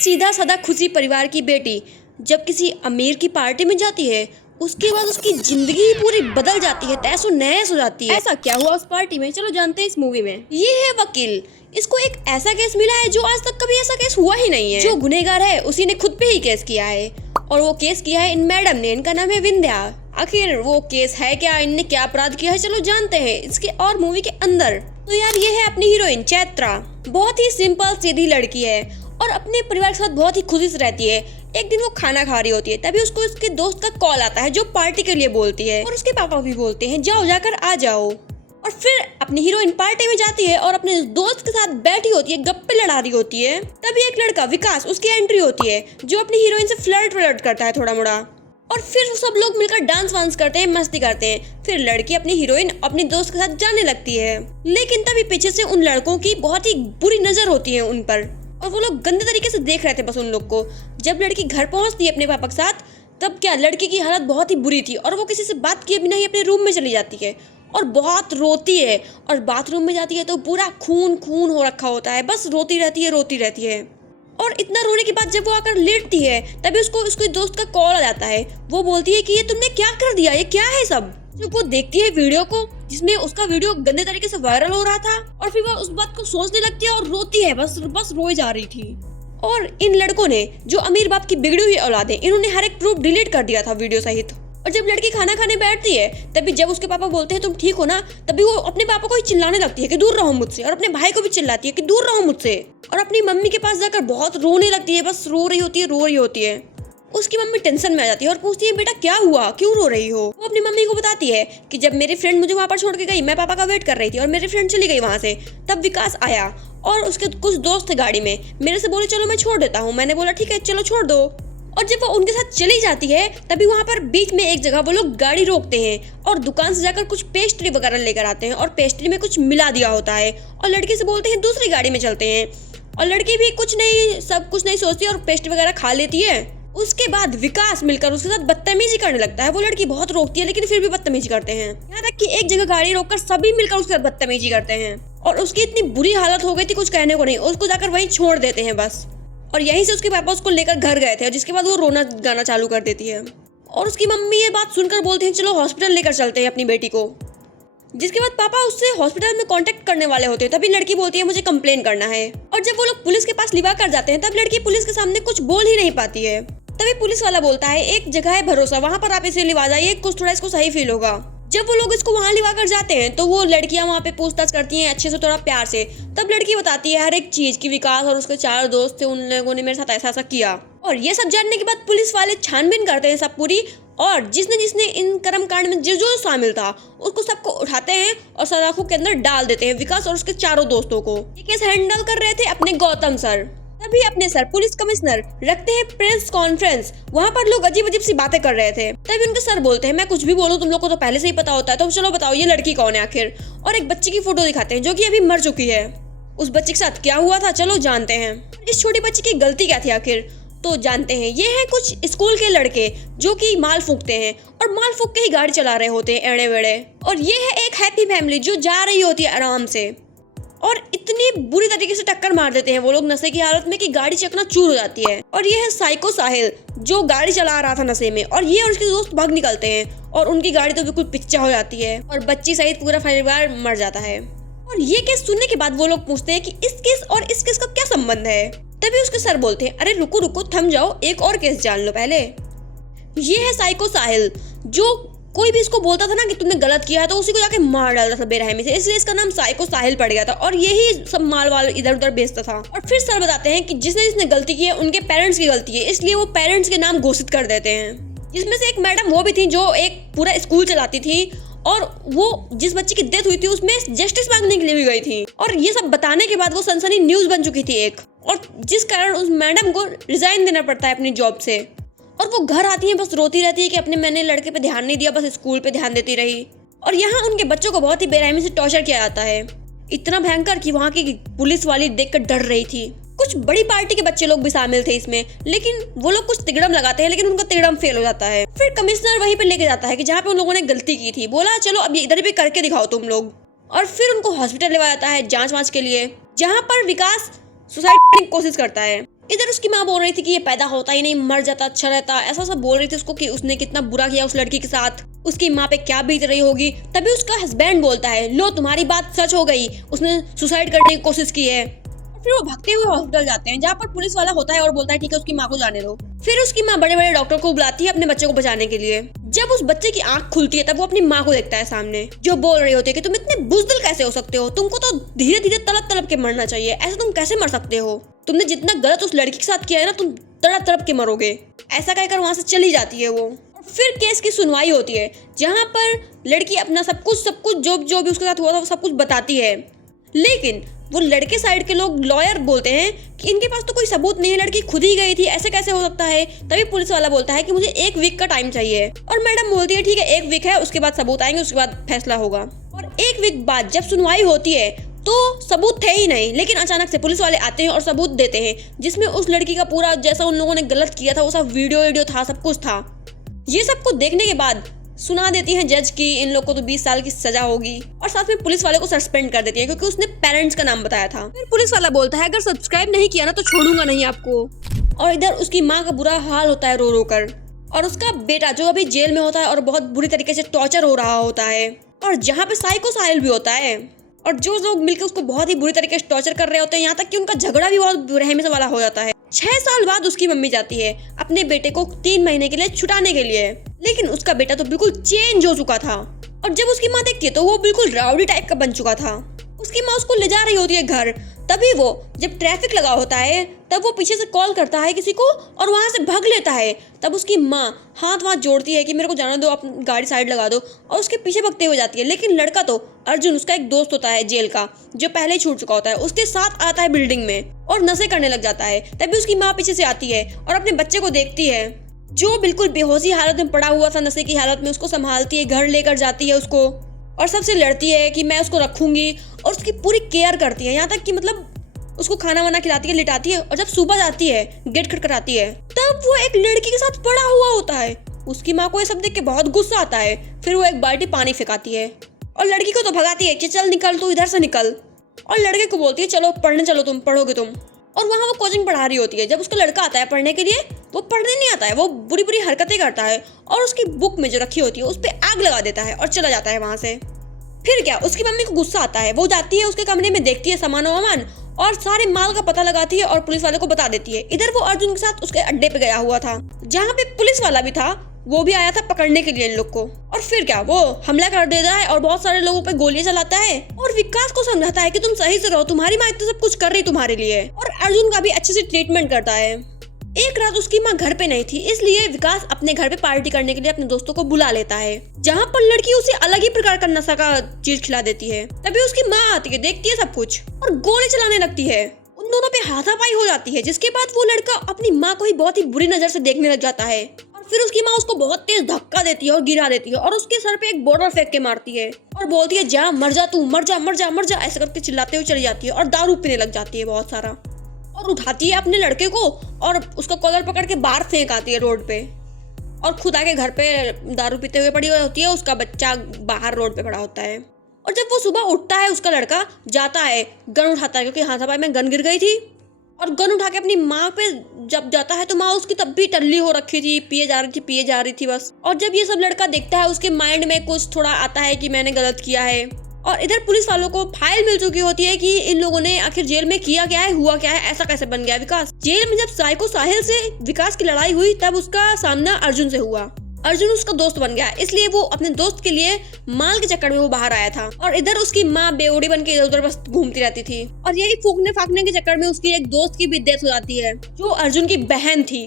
सीधा साधा खुशी परिवार की बेटी जब किसी अमीर की पार्टी में जाती है, उसके बाद उसकी जिंदगी ही पूरी बदल जाती है, तहस नहस हो जाती है। ऐसा क्या हुआ उस पार्टी में, चलो जानते हैं इस मूवी में। ये है वकील। इसको एक ऐसा केस मिला है जो आज तक कभी ऐसा केस हुआ ही नहीं है। जो गुनहगार है उसी ने खुद पे ही केस किया है, और वो केस किया है इन मैडम ने। इनका नाम है विंध्या। आखिर वो केस है क्या, इनने क्या अपराध किया है, चलो जानते हैं इसके और मूवी के अंदर। तो यार ये है अपनी हीरोइन चैत्रा। बहुत ही सिंपल सीधी लड़की है और अपने परिवार के साथ बहुत ही खुशी से रहती है। एक दिन वो खाना खा रही होती है, तभी उसको उसके दोस्त का कॉल आता है जो पार्टी के लिए बोलती है, और उसके पापा भी बोलते हैं जाओ जाकर आ जाओ। और फिर अपनी हीरोइन पार्टी में जाती है और अपने दोस्त के साथ बैठी होती है, गप्पे लड़ा रही होती है। तभी एक लड़का विकास उसकी एंट्री होती है जो अपनी हीरोइन से फ्लर्ट करता है थोड़ा मोड़ा, और फिर सब लोग मिलकर डांस वांस करते हैं, मस्ती करते हैं। फिर लड़की अपनी हीरोइन अपने दोस्त के साथ जाने लगती है, लेकिन तभी पीछे से उन लड़कों की बहुत ही बुरी नजर होती है उन पर, और वो लोग गंदे तरीके से देख रहे थे बस उन लोग को। जब लड़की घर पहुंचती है अपने पापा के साथ, तब क्या लड़की की हालत बहुत ही बुरी थी, और वो किसी से बात किए बिना ही अपने रूम में चली जाती है और बहुत रोती है। और बाथरूम में जाती है तो पूरा खून खून हो रखा होता है, बस रोती रहती है। और इतना रोने के बाद जब वो आकर लेटती है, तभी उसको उसके दोस्त का कॉल आ जाता है। वो बोलती है कि ये तुमने क्या कर दिया, ये क्या है सब। जब वो देखती है वीडियो को जिसमें उसका वीडियो गंदे तरीके से वायरल हो रहा था, और फिर वो उस बात को सोचने लगती है और रोती है, बस रोए जा रही थी। और इन लड़कों ने, जो अमीर बाप की बिगड़ी हुई औलाद है, इन्होंने हर एक प्रूफ डिलीट कर दिया था वीडियो सहित। और जब लड़की खाना खाने बैठती है, तभी जब उसके पापा बोलते हैं तुम ठीक हो ना, तभी वो अपने पापा को ही चिल्लाने लगती है कि दूर रहो मुझसे, और अपने भाई को भी चिल्लाती है कि दूर रहो मुझसे, और अपनी मम्मी के पास जाकर बहुत रोने लगती है, बस रो रही होती है। उसकी मम्मी टेंशन में आ जाती है और पूछती है बेटा क्या हुआ, क्यों रो रही हो। वो अपनी मम्मी को बताती है कि जब मेरी फ्रेंड मुझे वहाँ पर छोड़ के गई, मैं पापा का वेट कर रही थी और मेरी फ्रेंड चली गई वहाँ से, तब विकास आया और उसके कुछ दोस्त थे गाड़ी में, मेरे से बोले चलो मैं छोड़ देता हूँ। मैंने बोला ठीक है चलो छोड़ दो। और जब वो उनके साथ चली जाती है, तभी वहाँ पर बीच में एक जगह वो लोग गाड़ी रोकते हैं और दुकान से जाकर कुछ पेस्ट्री वगैरह लेकर आते हैं, और पेस्ट्री में कुछ मिला दिया होता है, और लड़की से बोलते हैं दूसरी गाड़ी में चलते हैं। और लड़की भी कुछ नहीं सोचती और पेस्ट्री वगैरह खा लेती है। उसके बाद विकास मिलकर उसके साथ बदतमीजी करने लगता है। वो लड़की बहुत रोकती है लेकिन फिर भी बदतमीजी करते हैं, यहाँ तक कि एक जगह गाड़ी रोककर सभी मिलकर उसके साथ बदतमीजी करते हैं, और उसकी इतनी बुरी हालत हो गई थी कुछ कहने को नहीं, उसको जाकर वहीं छोड़ देते हैं बस। और यहीं से उसके पापा उसको लेकर घर गए थे, जिसके बाद वो रोना गाना चालू कर देती है, और उसकी मम्मी ये बात सुनकर बोलते हैं चलो हॉस्पिटल लेकर चलते हैं अपनी बेटी को। जिसके बाद पापा उससे हॉस्पिटल में कांटेक्ट करने वाले होते हैं, तभी लड़की बोलती है मुझे कंप्लेन करना है। और जब वो लोग पुलिस के पास लिवा कर जाते हैं, तब लड़की पुलिस के सामने कुछ बोल ही नहीं पाती है। तभी पुलिस वाला बोलता है एक जगह है भरोसा, वहाँ पर आप इसे लिवा जाइए, कुछ थोड़ा इसको सही फील होगा। जब वो लोग इसको वहाँ लिवा कर जाते हैं, तो वो लड़कियां वहाँ पे पूछताछ करती हैं अच्छे से, थोड़ा प्यार से। तब लड़की बताती है हर एक चीज की विकास और उसके 4 दोस्त थे, उन लोगों ने मेरे साथ ऐसा किया। और ये सब जानने के बाद पुलिस वाले छानबीन करते हैं सब पूरी, और जिसने जिसने इन कर्मकांड में जो शामिल था उसको सबको उठाते हैं और सलाखों के अंदर डाल देते हैं, विकास और उसके 4 दोस्तों को। ये केस हैंडल कर रहे थे अपने गौतम सर। तभी अपने सर पुलिस कमिश्नर रखते हैं प्रेस कॉन्फ्रेंस। वहाँ पर लोग अजीब सी बातें कर रहे थे। तभी उनके सर बोलते हैं मैं कुछ भी बोलूं तुम लोग को तो पहले से ही पता होता है, तो चलो बताओ ये लड़की कौन है आखिर। और एक बच्ची की फोटो दिखाते हैं जो कि अभी मर चुकी है। उस बच्चे के साथ क्या हुआ था चलो जानते हैं। इस छोटी बच्ची की गलती क्या थी आखिर, तो जानते हैं। ये है कुछ स्कूल के लड़के जो कि माल फूकते हैं, और माल फूक के ही गाड़ी चला रहे होते हैं एड़े वेड़े। और ये है एक हैप्पी फैमिली जो जा रही होती है आराम से, और इतनी बुरी तरीके से टक्कर मार देते हैं वो लोग नशे की हालत में कि गाड़ी चकनाचूर हो जाती है। और ये है साइको साहिल जो गाड़ी चला रहा था नशे में, और ये और उसके दोस्त भाग निकलते हैं और उनकी गाड़ी तो बिल्कुल पिच्चा हो जाती है, और बच्ची सहित पूरा परिवार मर जाता है। और ये केस सुनने के बाद वो लोग पूछते हैं कि इस केस और इस केस का क्या संबंध है। तभी उसके सर बोलते हैं अरे रुको थम जाओ, एक और केस जान लो पहले। ये है साइको साहिल, जो कोई भी इसको बोलता था ना कि तुमने गलत किया है तो उसी को जाके मार डालता था बेरहमी से, इसलिए इसका नाम साइको साहिल पड़ गया था, और यही सब माल वाल इधर उधर बेचता था। और फिर सर बताते हैं कि जिसने गलती की है उनके पेरेंट्स की गलती है, इसलिए वो पेरेंट्स के नाम घोषित कर देते हैं। जिसमें से एक मैडम वो भी थी जो एक पूरा स्कूल चलाती थी, और वो जिस बच्ची की डेथ हुई थी उसमें जस्टिस मांगने के लिए भी गई थी। और ये सब बताने के बाद वो सनसनी न्यूज बन चुकी थी एक, और जिस कारण उस मैडम को रिजाइन देना पड़ता है अपनी जॉब से। और वो घर आती है बस रोती रहती है कि अपने मैंने लड़के पे ध्यान नहीं दिया, बस स्कूल पे ध्यान देती रही। और यहाँ उनके बच्चों को बहुत ही बेरहमी से टॉर्चर किया जाता है, इतना भयंकर कि वहाँ की पुलिस वाली देखकर डर रही थी। कुछ बड़ी पार्टी के बच्चे लोग भी शामिल थे इसमें, लेकिन वो लोग कुछ तिगड़म लगाते हैं लेकिन उनका तिगड़म फेल हो जाता है। फिर कमिश्नर वहीं पे लेके जाता है कि जहाँ पे उन लोगों ने गलती की थी, बोला चलो अब इधर भी करके दिखाओ तुम लोग। और फिर उनको हॉस्पिटल ले जाता है जांच वांच के लिए, जहाँ पर विकास सुसाइड करने की कोशिश करता है। इधर उसकी माँ बोल रही थी कि ये पैदा होता ही नहीं, मर जाता अच्छा रहता, ऐसा सब बोल रही थी उसको कि उसने कितना बुरा किया उस लड़की के साथ, उसकी माँ पे क्या बीत रही होगी। तभी उसका हस्बैंड बोलता है, लो तुम्हारी बात सच हो गई, उसने सुसाइड करने की कोशिश की है। फिर वो भागते हुए हॉस्पिटल जाते हैं, जहाँ पर पुलिस वाला होता है और बोलता है ठीक है उसकी माँ को जाने दो। फिर उसकी माँ बड़े बड़े डॉक्टर को बुलाती है अपने बच्चे को बचाने के लिए। जब उस बच्चे की आंख खुलती है तब वो अपनी माँ को देखता है सामने, जो बोल रही होती है कि तुम इतने बुज़दिल कैसे हो सकते हो, तुमको तो धीरे धीरे तड़प तड़प के मरना चाहिए, ऐसे तुम कैसे मर सकते हो, तुमने जितना गलत उस लड़की के साथ किया है ना, तुम तड़प तड़प के मरोगे। ऐसा कहकर वहाँ से चली जाती है वो। फिर केस की सुनवाई होती है, जहाँ पर लड़की अपना सब कुछ जो भी उसके साथ हुआ था वो सब कुछ बताती है। लेकिन वो लड़के साइड के लोग लॉयर बोलते हैं कि इनके पास तो कोई सबूत नहीं है, लड़की खुद ही गई थी, ऐसे कैसे हो सकता है। तभी पुलिस वाला बोलता है कि मुझे 1 वीक का टाइम चाहिए, और मैडम बोलती है ठीक है 1 वीक है, उसके बाद सबूत आएंगे, उसके बाद फैसला होगा। और 1 वीक बाद जब सुनवाई होती है तो सबूत थे ही नहीं, लेकिन अचानक से पुलिस वाले आते हैं और सबूत देते हैं, जिसमें उस लड़की का पूरा जैसा उन लोगों ने गलत किया था वो सब वीडियो था, सब कुछ था। ये सब कुछ देखने के बाद सुना देती हैं जज की इन लोग को तो 20 साल की सजा होगी, और साथ में पुलिस वाले को सस्पेंड कर देती है क्योंकि उसने पेरेंट्स का नाम बताया था। फिर पुलिस वाला बोलता है अगर सब्सक्राइब नहीं किया ना तो छोड़ूंगा नहीं आपको। और इधर उसकी माँ का बुरा हाल होता है रो रो कर, और उसका बेटा जो अभी जेल में होता है और बहुत बुरी तरीके से टॉर्चर हो रहा होता है, और जहाँ पे साइको साहिल भी होता है, और जो लोग मिलकर उसको बहुत ही बुरी तरीके से टॉर्चर कर रहे होते हैं, यहाँ तक कि उनका झगड़ा भी बहुत रहमे वाला हो जाता है। 6 साल बाद उसकी मम्मी जाती है अपने बेटे को 3 महीने के लिए छुटाने के लिए, लेकिन उसका बेटा तो बिल्कुल चेंज हो चुका था। और जब उसकी माँ देखती है तो वो बिल्कुल राउडी टाइप का बन चुका था। उसकी माँ उसको ले जा रही होती है घर, तभी वो जब ट्रैफिक लगा होता है तब वो पीछे से कॉल करता है किसी को और वहाँ से भाग लेता है। तब उसकी माँ हाथ जोड़ती है कि मेरे को जाने दो, आप गाड़ी साइड लगा दो, और उसके पीछे भगते हुए जाती है। लेकिन लड़का तो अर्जुन, उसका एक दोस्त होता है जेल का जो पहले ही छूट चुका होता है, उसके साथ आता है बिल्डिंग में और नशे करने लग जाता है। तभी उसकी माँ पीछे से आती है और अपने बच्चे को देखती है जो बिल्कुल बेहोशी हालत में पड़ा हुआ था, नशे की हालत में, उसको संभालती है, घर लेकर जाती है उसको, और सबसे लड़ती है कि मैं उसको रखूंगी, और उसकी पूरी केयर करती है, यहाँ तक कि मतलब उसको खाना वाना खिलाती है, लिटाती है। और जब सुबह जाती है, गेट खटखटाती है, तब वो एक लड़की के साथ पड़ा हुआ होता है। उसकी माँ को ये सब देख के बहुत गुस्सा आता है। फिर वो एक बाल्टी पानी फेंकाती है और लड़की को तो भगाती है कि चल निकल, तू इधर से निकल, और लड़के को बोलती है चलो पढ़ने चलो, तुम पढ़ोगे तुम। और वहाँ वो कोचिंग पढ़ा रही होती है। जब उसका लड़का आता है पढ़ने के लिए, वो पढ़ने नहीं आता है, वो बुरी बुरी हरकतें करता है और उसकी बुक में जो रखी होती है उस पर आग लगा देता है और चला जाता है वहाँ से। फिर क्या, उसकी मम्मी को गुस्सा आता है, वो जाती है उसके कमरे में, देखती है सामान वामान और सारे माल का पता लगाती है और पुलिस वाले को बता देती है। इधर वो अर्जुन के साथ उसके अड्डे पे गया हुआ था, जहाँ पे पुलिस वाला भी था, वो भी आया था पकड़ने के लिए इन लोग को। और फिर क्या, वो हमला कर देता है और बहुत सारे लोगों पे गोलियां चलाता है और विकास को समझाता है कि तुम सही से रहो, तुम्हारी माँ तो सब कुछ कर रही तुम्हारे लिए, और अर्जुन का भी अच्छे से ट्रीटमेंट करता है। एक रात उसकी माँ घर पे नहीं थी, इसलिए विकास अपने घर पे पार्टी करने के लिए अपने दोस्तों को बुला लेता है, जहाँ पर लड़की उसे अलग ही प्रकार का नशा का चीज खिला देती है। तभी उसकी माँ आती है, देखती है सब कुछ और गोली चलाने लगती है। उन दोनों पे हाथापाई हो जाती है, जिसके बाद वो लड़का अपनी माँ को ही बहुत ही बुरी नजर से देखने लग जाता है। और फिर उसकी माँ उसको बहुत तेज धक्का देती है और गिरा देती है और उसके सर पे एक बॉटल फेंक के मारती है और बोलती है जा, मर जा तू, मर जा मर जा मर जा, ऐसे करके चिल्लाते हुए चली जाती है और दारू पीने लग जाती है बहुत सारा, और उठाती है अपने लड़के को और उसका कॉलर पकड़ के बाहर फेंक आती है रोड पे, और खुद आके घर पे दारू पीते हुए पड़ी होती है, उसका बच्चा बाहर रोड पे पड़ा होता है। और जब वो सुबह उठता है, उसका लड़का जाता है, गन उठाता है क्योंकि हाथापाई में गन गिर गई थी, और गन उठा के अपनी माँ पे जब जाता है तो माँ उसकी तब भी टल्ली हो रखी थी, पिए जा रही थी बस। और जब ये सब लड़का देखता है, उसके माइंड में कुछ थोड़ा आता है कि मैंने गलत किया है। और इधर पुलिस वालों को फाइल मिल चुकी होती है कि इन लोगों ने आखिर जेल में किया क्या है, हुआ क्या है, ऐसा कैसे बन गया विकास। जेल में जब साइको साहिल से विकास की लड़ाई हुई तब उसका सामना अर्जुन से हुआ। अर्जुन उसका दोस्त बन गया, इसलिए वो अपने दोस्त के लिए माल के चक्कर में वो बाहर आया था, और इधर उसकी माँ बेओड़ी बन के इधर उधर बस घूमती रहती थी। और यही फूकने फाकने के चक्कर में उसकी एक दोस्त की भी डेथ हो जाती है, जो अर्जुन की बहन थी,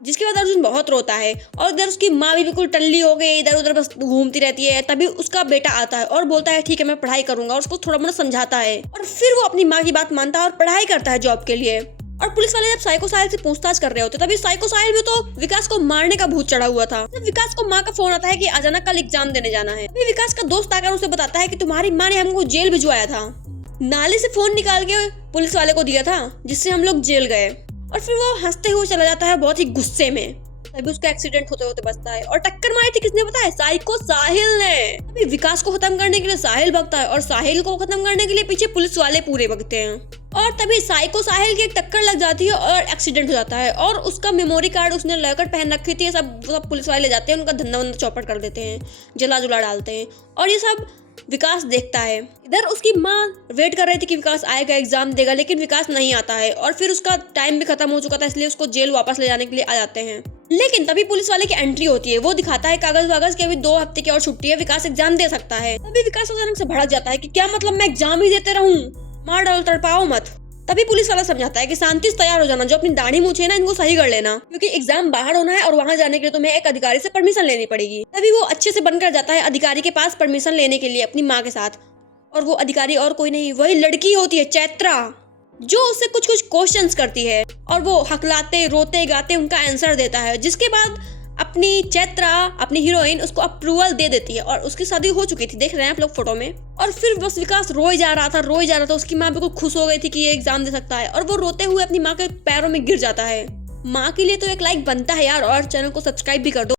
जिसके बाद अर्जुन बहुत रोता है। और इधर उसकी माँ भी बिल्कुल टल्ली हो गई, इधर उधर बस घूमती रहती है। तभी उसका बेटा आता है और बोलता है ठीक है मैं पढ़ाई करूंगा, और उसको थोड़ा मोड़ा समझाता है, और फिर वो अपनी माँ की बात मानता है और पढ़ाई करता है जॉब के लिए। और पुलिस वाले जब साइको साहिल से पूछताछ कर रहे होते तभी साइको साहिल भी तो विकास को मारने का भूत चढ़ा हुआ था। जब विकास को माँ का फोन आता है कि अचानक कल एग्जाम देने जाना है, फिर विकास का दोस्त आकर उसे बताता है कि तुम्हारी माँ ने हमको जेल भिजवाया था, नाले से फोन निकाल के पुलिस वाले को दिया था, जिससे हम लोग जेल गए। और फिर वो हंसते हुए चला जाता है बहुत ही गुस्से में। तभी उसका एक्सीडेंट होते होते बचता है। और टक्कर मारी थी किसने पता है? साइको साहिल ने। अभी विकास को खत्म करने के लिए साहिल भगता है और साहिल को खत्म करने के लिए पीछे पुलिस वाले पूरे भगते हैं। और तभी साइको साहिल की एक टक्कर लग जाती है और एक्सीडेंट हो जाता है और उसका मेमोरी कार्ड उसने लेकर पहन रखी थी, सब पुलिस वाले ले जाते हैं, उनका धंधा वंधा चौपट कर देते हैं, जला जुला डालते हैं। और ये सब विकास देखता है। इधर उसकी माँ वेट कर रही थी कि विकास आएगा, एग्जाम देगा, लेकिन विकास नहीं आता है और फिर उसका टाइम भी खत्म हो चुका था, इसलिए उसको जेल वापस ले जाने के लिए आ जाते हैं। लेकिन तभी पुलिस वाले की एंट्री होती है। वो दिखाता है कागज वागज कि अभी 2 हफ्ते की और छुट्टी है, विकास एग्जाम दे सकता है। तभी विकास अचानक से भड़क जाता है कि क्या मतलब मैं एग्जाम ही देते रहूं, मार डालो, तड़पाओ मत। तभी पुलिस वाला समझाता है कि शांति से तैयार हो जाना, जो अपनी दाढ़ी मूछे है ना इनको सही कर लेना, क्योंकि एग्जाम बाहर होना है और वहां जाने के लिए तुम्हें एक अधिकारी से परमिशन लेनी पड़ेगी। तभी वो अच्छे से बनकर जाता है अधिकारी के पास परमिशन लेने के लिए अपनी माँ के साथ। और वो अधिकारी और कोई नहीं, वही लड़की होती है चैत्रा, जो उससे कुछ कुछ क्वेश्चंस करती है और वो हकलाते रोते गाते उनका आंसर देता है, जिसके बाद अपनी चैत्रा, अपनी हीरोइन, उसको अप्रूवल दे देती है और उसकी शादी हो चुकी थी, देख रहे हैं आप लोग फोटो में। और फिर बस विकास रोए जा रहा था। उसकी माँ बिल्कुल खुश हो गई थी कि ये एग्जाम दे सकता है और वो रोते हुए अपनी माँ के पैरों में गिर जाता है। माँ के लिए तो एक लाइक बनता है यार, और चैनल को सब्सक्राइब भी कर दो।